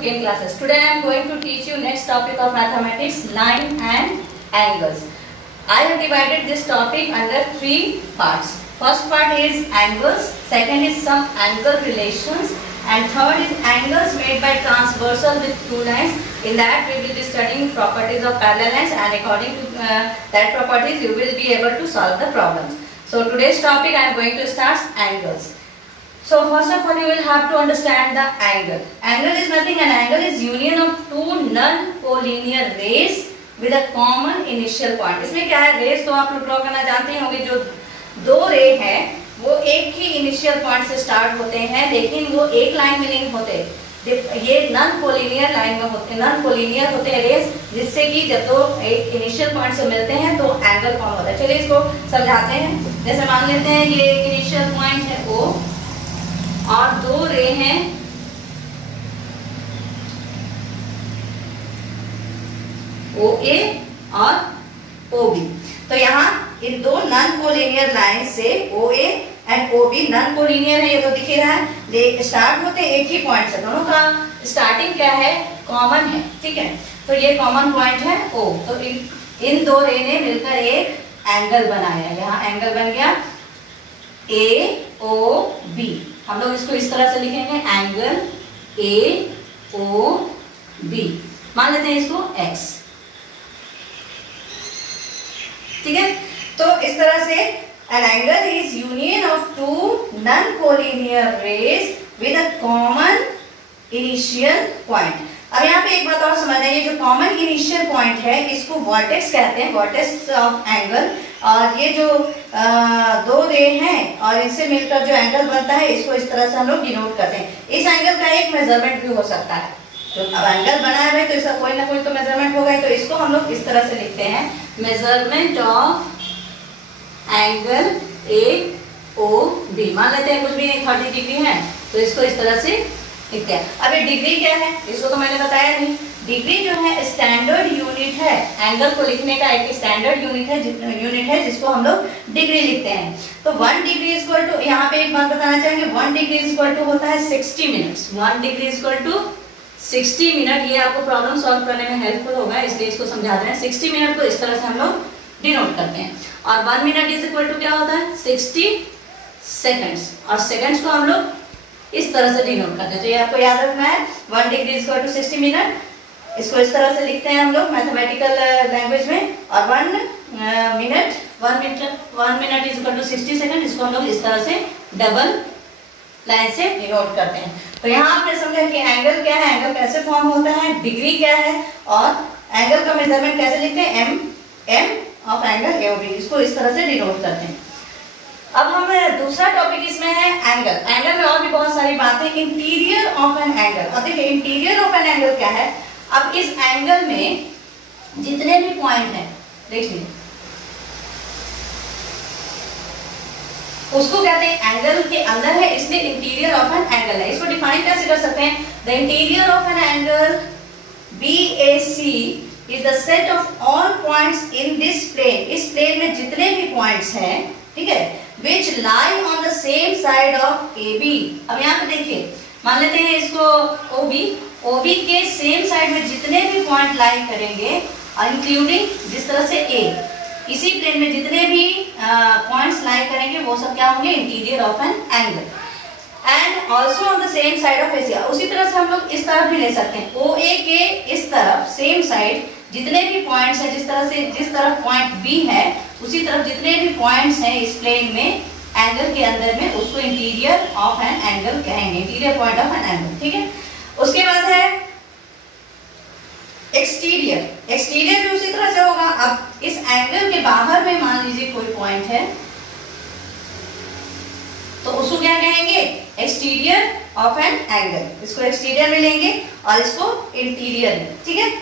Game Classes. Today I am going to teach you next topic of mathematics, line and angles. I have divided this topic under three parts. First part is angles, second is some angle relations, and third is angles made by transversal with two lines. In that we will be studying properties of parallel lines, and according to that properties you will be able to solve the problems. So today's topic I am going to start angles. So first of all you will have to understand the angle. Angle is nothing, an angle is union of two non-collinear rays with a common initial point. इसमें क्या है, race तो आप लोग draw करना जानते ही होंगे. जो दो रे हैं वो एक ही इनिशियल पॉइंट से स्टार्ट होते हैं, लेकिन वो एक लाइन में नहीं होते. ये नॉन कोलिनियर लाइन में होते हैं, नॉन कोलिनियर होते हैं रेस, जिससे कि जब दो एक इनिशियल पॉइंट से मिलते हैं तो एंगल फॉर्म होता है. चलिए इसको समझाते हैं. जैसे मान लेते हैं ये एक इनिशियल पॉइंट है O और दो रे हैं OA और OB. तो यहाँ इन दो नॉन कोलिनियर लाइन से OA and OB non collinear है, ये तो दिख ही रहा है. स्टार्ट होते हैं एक ही पॉइंट से, दोनों का स्टार्टिंग क्या है, कॉमन है. ठीक है, तो ये कॉमन पॉइंट है O. तो इन दो रे ने मिलकर एक एंगल बनाया. यहाँ एंगल बन गया AOB. हम लोग इसको इस तरह से लिखेंगे, एंगल AOB. मान लेते हैं इसको X. ठीक है, तो इस तरह से an angle is union of two non-collinear rays with a common initial point. अब यहाँ पे एक बात और समझना है, ये जो कॉमन इनिशियल पॉइंट है इसको वर्टेक्स कहते हैं, वर्टेक्स ऑफ एंगल. और ये जो दो रे हैं और इनसे मिलकर जो एंगल बनता है इसको इस तरह से हम लोग डिनोट करते हैं. इस एंगल का एक मेजरमेंट भी हो सकता है. तो अब एंगल बना है तो इसका कोई ना कोई तो मेजरमेंट होगा, तो इसको हम लोग इस तरह से लिखते हैं, मेजरमेंट ऑफ एंगल AOB. मान लेते हैं कुछ भी नहीं, 30 डिग्री है, तो इसको इस तरह से लिखते हैं. अब ये डिग्री क्या है, इसको तो मैंने बताया नहीं. डिग्री जो है स्टैंडर्ड यूनिट है, एंगल को लिखने का एक स्टैंडर्ड यूनिट है जिसको हम लोग डिग्री लिखते हैं. तो 1 डिग्री इक्वल टू, यहाँ पे एक बात बताना चाहेंगे, 1 डिग्री इक्वल टू होता है 60 minutes. 1 degree equal to 60 minute. ये आपको प्रॉब्लम सॉल्व करने में हेल्पफुल होगा, इसलिए इसको समझाते हैं. 60 मिनट को इस तरह से हम लोग डिनोट करते हैं. और 1 मिनट इज इक्वल टू क्या होता है, 60 सेकंड्स. और सेकंड्स को हम लोग इस तरह से डिनोट करते हैं. तो ये आपको याद रखना है, 1 degree is equal to 60 minute. इसको इस तरह से लिखते हैं हम लोग मैथमेटिकल लैंग्वेज में. और 1 minute is equal to 60 second. इसको हम लोग इस तरह से डबल लाइन से डिनोट करते हैं. तो यहाँ आपने समझा कि एंगल क्या है, एंगल कैसे फॉर्म होता है, डिग्री क्या है, और एंगल का मेजरमेंट कैसे लिखते हैं, M ऑफ एंगल AOB. इसको इस तरह से डिनोट करते हैं. अब हम दूसरा टॉपिक इसमें है एंगल. एंगल में और भी बहुत सारी बातें. Interior of an angle. अब देखिए इंटीरियर ऑफ एन एंगल क्या है. अब इस एंगल में जितने भी पॉइंट हैं, देखिए उसको कहते हैं एंगल के अंदर है, इसलिए इंटीरियर ऑफ एन एंगल है. इसको डिफाइन कैसे कर सकते हैं, the interior of an angle BAC is the set of all points in this plane. इस प्लेन में जितने भी पॉइंट्स हैं, ठीक है, which lie on the same side of AB. अब यहाँ पे देखिए, मान लेते हैं इसको OB के सेम साइड में जितने भी पॉइंट लाई करेंगे, इंक्लूडिंग जिस तरह से A, इसी प्लेन में जितने भी पॉइंट्स लाई करेंगे वो सब क्या होंगे, interior of an angle. And also on the same side of AC. उसी तरह से हम लोग इस तरफ भी ले सकते हैं, OA के इस तरफ सेम साइड जितने भी पॉइंट्स हैं, जिस तरफ पॉइंट B है उसी तरफ जितने भी पॉइंट्स हैं इस प्लेन में एंगल के अंदर में, उसको इंटीरियर ऑफ एन एंगल कहेंगे, interior point of an angle. ठीक है, उसके बाद है एक्सटीरियर. एक्सटीरियर भी उसी तरह से होगा. अब इस एंगल के बाहर में मान लीजिए कोई पॉइंट है, तो उसको क्या कहेंगे, एक्सटीरियर ऑफ एन एंगल. इसको एक्सटीरियर में लेंगे और इसको इंटीरियर में. ठीक है,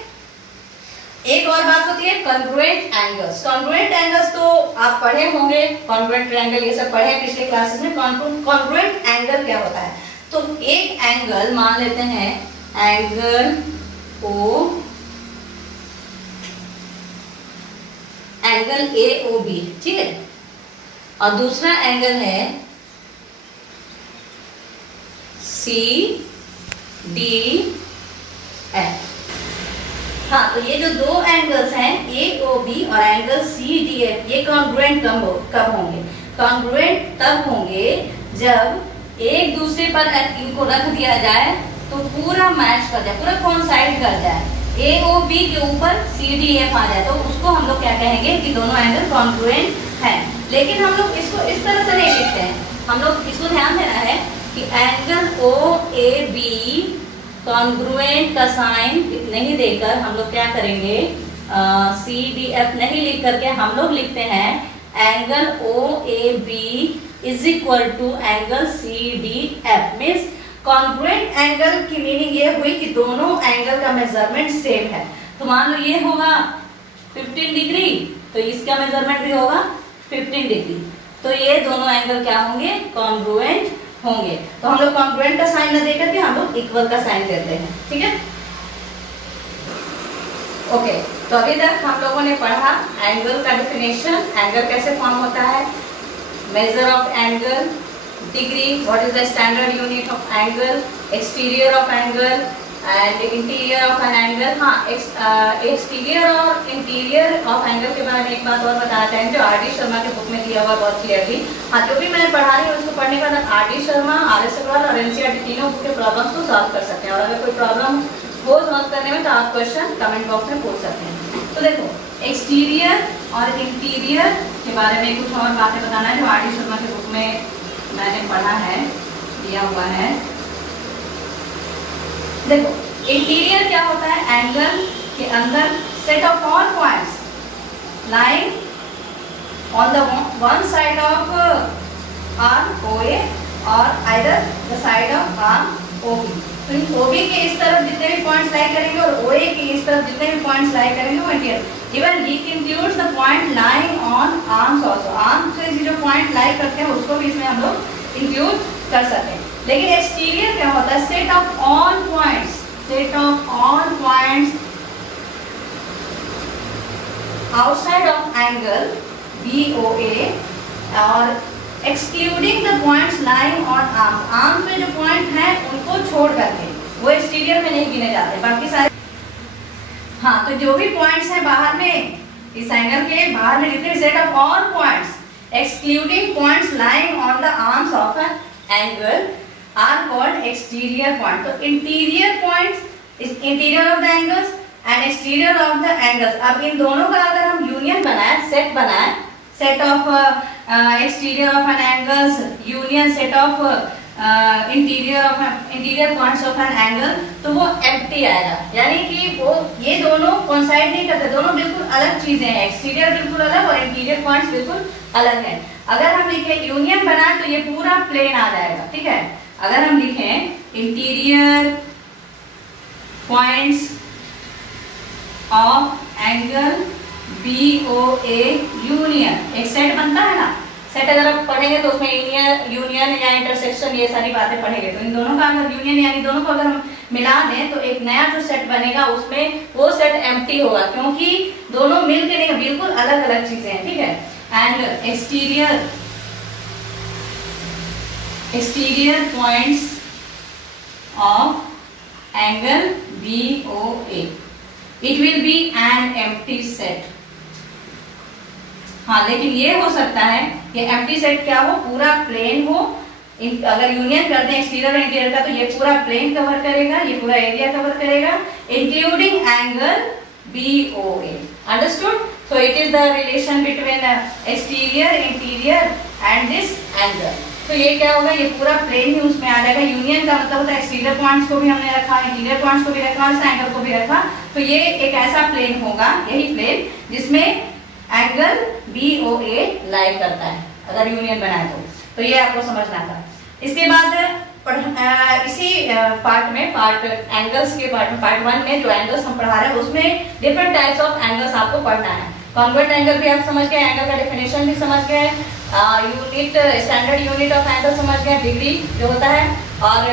एक और बात होती है कॉन्ग्रुएंट एंगल्स. कॉन्ग्रुएंट एंगल्स तो आप पढ़े होंगे, कॉन्ग्रुएंट ट्रायंगल ये सब पढ़े हैं पिछले क्लासेस में. कॉन्ग्रुएंट एंगल क्या होता है, तो एक एंगल मान लेते हैं एंगल O, एंगल AOB. ठीक है, और दूसरा एंगल है CDE एफ। हाँ, तो ये जो दो एंगल्स हैं AOB और एंगल CDF, ये कॉन्ग्रुएंट कब होंगे? कॉन्ग्रुएंट तब होंगे जब एक दूसरे पर इनको रख दिया जाए तो पूरा मैच कर जाए, पूरा कोइंसाइड कर जाए, AOB के ऊपर CDF आ जाए, तो उसको हम लोग क्या कहेंगे कि दोनों एंगल कॉन्ग्रुएंट हैं। लेकिन हम लोग इसको इस तरह से नहीं लिखते हैं, हम लोग इसको ध्यान देना है कि एंगल OAB कॉन्ग्रुएंट का साइन नहीं देकर हम लोग क्या करेंगे, CDF नहीं लिख करके हम लोग लिखते हैं angle OAB is equal to angle CDF। Means congruent angle की मीनिंग ये हुई कि दोनों एंगल का मेजरमेंट सेम है। तो मान लो ये होगा 15 डिग्री, तो इसका मेजरमेंट भी होगा 15 डिग्री, तो ये दोनों एंगल क्या होंगे, कॉन्ग्रुएंट होंगे। तो हम लोग कॉन्ग्रुएंट का साइन न देकर के हम लोग इक्वल का साइन देते हैं, ठीक है। ओके, तो अभी तक हम लोगों ने पढ़ा एंगल का डेफिनेशन, एंगल कैसे फॉर्म होता है, measure of angle, degree, what is the standard unit of angle, exterior of angle and interior of an angle. हाँ, एक्सटीरियर और इंटीरियर ऑफ एंगल के बारे में एक बात और बताना चाहेंगे जो आर डी शर्मा के बुक में दिया हुआ बहुत क्लियरली। हाँ, जो भी मैं पढ़ा रही हूँ उसको पढ़ने के बाद आप R D Sharma, RS Agarwal और NCERT तीनों बुक के प्रॉब्लम्स को सॉल्व कर सकते हैं, और अगर कोई प्रॉब्लम हो सॉल्व करने में तो आप क्वेश्चन कमेंट बॉक्स में पूछ सकते हैं। तो देखो, एक्सटीरियर और इंटीरियर के बारे में कुछ और बातें बताना है जो आर डी शर्मा के बुक में मैंने पढ़ा है, दिया हुआ है। देखो, इंटीरियर क्या होता है, एंगल के अंदर set of all points lying on the one side of arm OA और either the side of arm OB। तो इन OB के इस तरफ जितने भी पॉइंट्स लाई करेंगे और OA के इस तरफ जितने भी पॉइंट्स लाई करेंगे वो interior. Even it includes the point lying on arms also, arm से जो पॉइंट लाई करते हैं उसको भी इसमें हम लोग इंक्लूड कर सकते हैं। लेकिन एक्सटीरियर क्या होता है, set of all points, set of all points outside of angle BOA और excluding the points lying on arm, arm पे जो पॉइंट है उनको छोड़ करके वो एक्सटीरियर में नहीं गिने जाते, बाकी सारे। हाँ, तो जो भी पॉइंट्स हैं बाहर में, इस एंगल के बाहर में जितने set of all points excluding points lying on the arms of an angle are called exterior point. तो interior points, interior of the angles and exterior of the angles, अब इन दोनों का अगर हम यूनियन बनाए, सेट बनाए, set of exterior of an angles union set of interior points of an angle, तो वो एम्प्टी आएगा, यानी कि वो ये दोनों कोइंसाइड नहीं करते, दोनों बिल्कुल अलग चीजें हैं, एक्सटीरियर बिल्कुल अलग और इंटीरियर पॉइंट्स बिल्कुल अलग हैं। अगर हम लिखें यूनियन बनाए तो ये पूरा प्लेन आ जाएगा, ठीक है। अगर हम लिखें interior points of angle BOA union, एक सेट बनता है ना, सेट अगर आप पढ़ेंगे तो उसमें यूनियन या इंटरसेक्शन ये सारी बातें पढ़ेंगे, तो इन दोनों का अगर यूनियन यानी दोनों को अगर हम मिला दें तो एक नया जो सेट बनेगा उसमें वो सेट एम्प्टी होगा, क्योंकि दोनों मिलकर नहीं, बिल्कुल अलग अलग चीजें हैं, ठीक है। And exterior points of angle BOA, it will B an empty set. हाँ, लेकिन ये हो सकता है कि एम्प्टी सेट क्या हो, पूरा प्लेन हो। अगर यूनियन कर दें एक्सटीरियर और इंटीरियर का तो ये पूरा प्लेन कवर करेगा, ये पूरा एरिया कवर करेगा, including angle BOA। Understood? So it is the relation between exterior, interior and this angle. तो ये क्या होगा, ये पूरा प्लेन ही उसमें आ जाएगा। यूनियन का मतलब होता है एक्सटीरियर पॉइंट्स को भी हमने रखा, इंटीरियर पॉइंट्स को भी रखा, इस एंगल को भी रखा, तो ये एक ऐसा प्लेन होगा, यही प्लेन जिसमें एंगल BOA लाई करता है अगर यूनियन बनाए तो ये आपको समझना था। इसके बाद इसी पार्ट में, पार्ट एंगल्स के पार्ट में, पार्ट 1 में जो एंगल्स हम पढ़ा रहे हैं उसमें डिफरेंट टाइप्स ऑफ एंगल्स आपको पढ़ना है। कॉन्वेक्स एंगल भी आप समझ गए, एंगल का डेफिनेशन भी समझ गए, unit standard unit of angle समझ गए, डिग्री जो होता है, और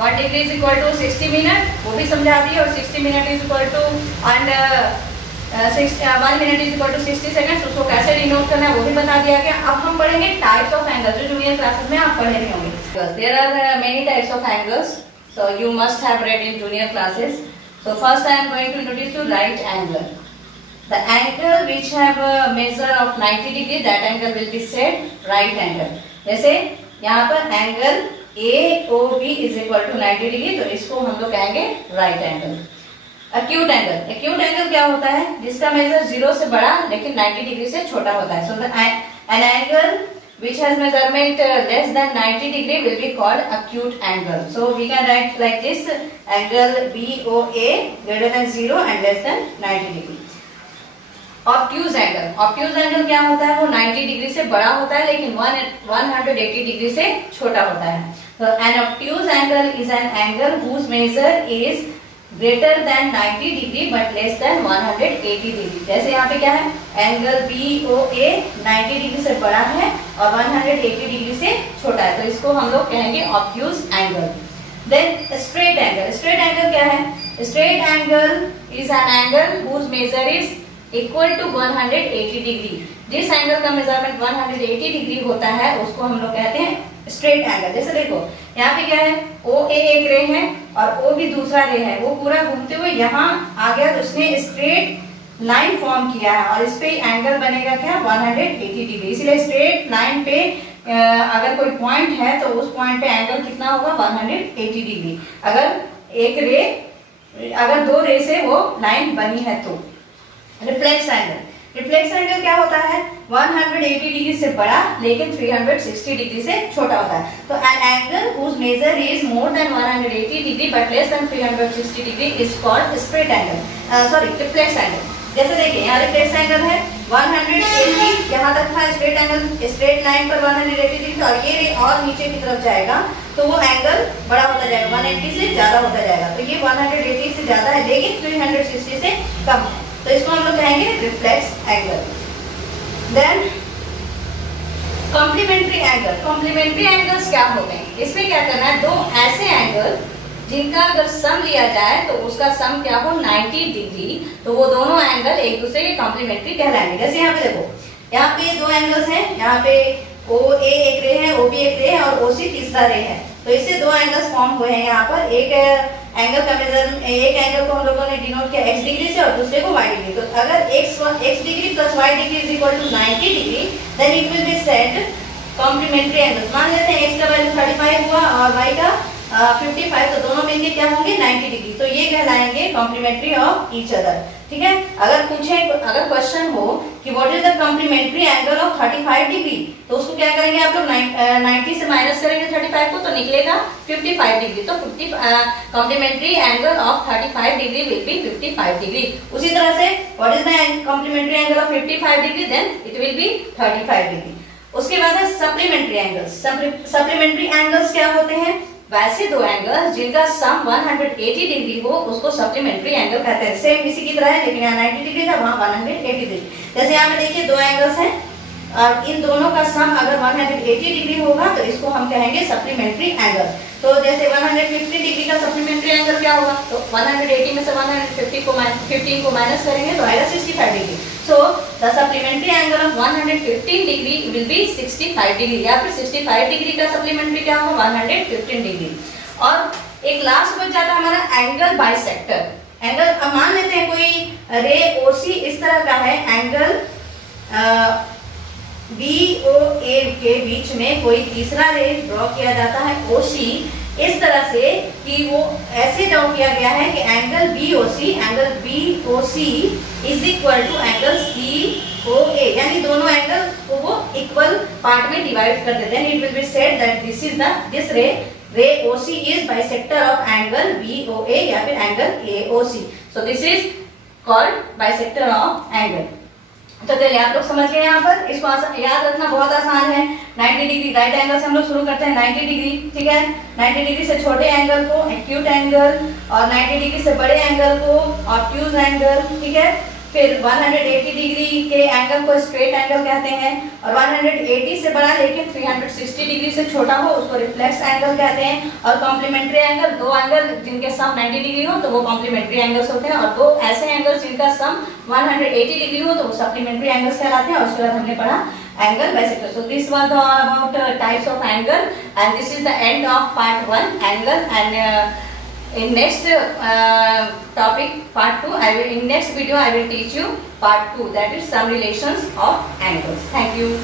1 degree is equal to 60 minute वो भी समझा दी, और 60 minute is equal to and 1 minute is equal to 60 seconds, उसको कैसे डिनोट करना है वो भी बता दिया गया। अब हम पढ़ेंगे टाइप्स ऑफ एंगल्स जो जूनियर क्लासेस में आप पढ़े नहीं होंगे। There are many types of angles, so you must have read in junior classes. So first I am going to introduce you right angle. The angle which have a measure of 90 degree, that angle will be said right angle. जैसे यहाँ पर angle AOB is equal to 90 degree, तो इसको हम लोग कहेंगे right angle. Acute angle, acute angle क्या होता है? जिसका मेजर 0 से बड़ा लेकिन 90 डिग्री से छोटा होता है. So an angle which has measurement less than 90 degree will be called acute angle. So we can write like this: angle BOA greater than 0 and less than 90 degree. Obtuse angle, obtuse angle क्या होता है? वो 90 degree से बड़ा होता है लेकिन 180 degree से छोटा होता है. तो an obtuse angle is an angle whose measure is greater than 90 degree but less than 180 degree. जैसे यहाँ पे क्या है? एंगल BOA 90 डिग्री से बड़ा है और 180 डिग्री से छोटा है, तो इसको हम लोग कहेंगे obtuse angle. Then straight angle, straight angle क्या है? Straight angle is an angle whose measure is equal to 180 degree. जिस एंगल का मेजरमेंट 180 डिग्री होता है उसको हम लोग कहते हैं स्ट्रेट एंगल. जैसे देखो यहाँ पे क्या है? OA एक रे है और OB दूसरा रे है, वो पूरा घूमते हुए यहाँ आ गया, तो उसने स्ट्रेट लाइन फॉर्म किया है और इस पे एंगल बनेगा क्या? 180 डिग्री. इसलिए स्ट्रेट लाइन पे अगर कोई पॉइंट है तो उस पॉइंट पे एंगल कितना होगा? 180 डिग्री. अगर दो रे से वो लाइन बनी है तो. रिफ्लेक्स एंगल, रिफ्लेक्स एंगल क्या होता है? 180 डिग्री से बड़ा लेकिन 360 डिग्री से छोटा होता है. तो an angle whose measure is more than 180 degree but less than 360 degree is called straight angle, sorry reflex angle. जैसे देखिए यहाँ रिफ्लेक्स एंगल है 180, यहाँ तक था स्ट्रेट एंगल, स्ट्रेट लाइन पर 180 डिग्री और ये और नीचे की तरफ जाएगा तो वो एंगल बड़ा होता जाएगा, 180 से ज्यादा होता जाएगा. तो ये 180 से ज्यादा है लेकिन 360 से कम है, तो इसको हम लोग कहेंगे reflex angle. Then complementary angle. Complementary angles क्या होते हैं? इसमें क्या करना है? दो ऐसे एंगल जिनका अगर सम लिया जाए तो उसका सम क्या हो? 90 डिग्री, तो वो दोनों एंगल एक दूसरे के कॉम्प्लीमेंट्री कहलाएंगे. जैसे यहाँ पे देखो, यहाँ पे दो एंगल्स हैं, यहाँ पे OA एक रे है, OB एक रे है और OC तीसरा रे है, तो इससे दो एंगल्स फॉर्म हुए हैं. यहाँ पर एक एंगल का मेजर, एक एंगल को हम लोगों ने डिनोट किया x डिग्री से और दूसरे को y डिग्री. तो अगर x degree plus y degree is equal to 90 degree then it will be said complementary angles. मान लेते हैं x का वैल्यू 35 हुआ और y का 55, तो दोनों मिलके क्या होंगे? 90 डिग्री. तो ये कहलाएंगे कॉम्प्लीमेंट्री ऑफ ईच अदर. ठीक है. अगर क्वेश्चन हो कि what is the complementary angle of 35 degree, तो उसको क्या करेंगे आप लोग? 90 से माइनस करेंगे 35 को, तो निकलेगा 55 डिग्री. तो complementary angle of 35 degree will be 55 degree. उसी तरह से what is the complementary angle of 55 degree, then it will be 35 degree. उसके बाद है सप्लीमेंट्री एंगल्स. सप्लीमेंट्री एंगल्स क्या होते हैं? वैसे दो एंगल जिनका सम 180 डिग्री हो उसको सप्लीमेंट्री एंगल कहते हैं. सेम इसी की तरह है लेकिन यहाँ 90 डिग्री था, वहाँ 180 डिग्री. जैसे यहाँ पे देखिए दो एंगल्स हैं और इन दोनों का सम अगर 180 डिग्री होगा तो इसको हम कहेंगे सप्लीमेंट्री एंगल. तो जैसे 150 डिग्री का सप्लीमेंट्री एंगल क्या होगा? तो 180 में से 115 को माइनस करेंगे तो आएगा 65 degree. So the supplementary angle of 115 degree will B 65 degree, या फिर 65 डिग्री का सप्लीमेंट्री क्या होगा? 115 डिग्री. और एक लास्ट बच जाता है हमारा एंगल बाइसेक्टर एंगल. अब मान लेते हैं कोई रे OC इस तरह का है, एंगल BOA के बीच में कोई तीसरा रे ड्रॉ किया जाता है OC इस तरह से कि वो ऐसे ड्रॉ किया गया है कि angle BOC is equal to angle COA, यानी दोनों एंगल को वो इक्वल पार्ट में डिवाइड कर देते हैं. It will be said that this रे OC is bisector of angle BOA या फिर angle AOC. So this is called bisector of angle. तो चलिए आप लोग समझ गए. यहाँ पर इसको याद रखना बहुत आसान है. 90 डिग्री राइट एंगल से हम लोग शुरू करते हैं. 90 डिग्री, ठीक है. 90 डिग्री से छोटे एंगल को एक्यूट एंगल और 90 डिग्री से बड़े एंगल को ऑब्ट्यूज एंगल, ठीक है. फिर 180 डिग्री के एंगल को स्ट्रेट एंगल कहते हैं और 180 से बड़ा लेकिन 360 डिग्री से छोटा हो उसको रिफ्लेक्स एंगल कहते हैं. और कॉम्प्लीमेंट्री एंगल, दो एंगल जिनके सम 90 डिग्री हो तो वो कॉम्प्लीमेंट्री एंगल्स होते हैं, और दो ऐसे एंगल्स जिनका सम 180 डिग्री हो तो वो सप्लीमेंट्री एंगल्स कहलाते हैं. और उसके बाद हमने पढ़ा angle bisector. So this was all about types of angle and this is the end of part 1 angle. And In next topic part 2, in next video I will teach you part 2, that is some relations of angles. Thank you.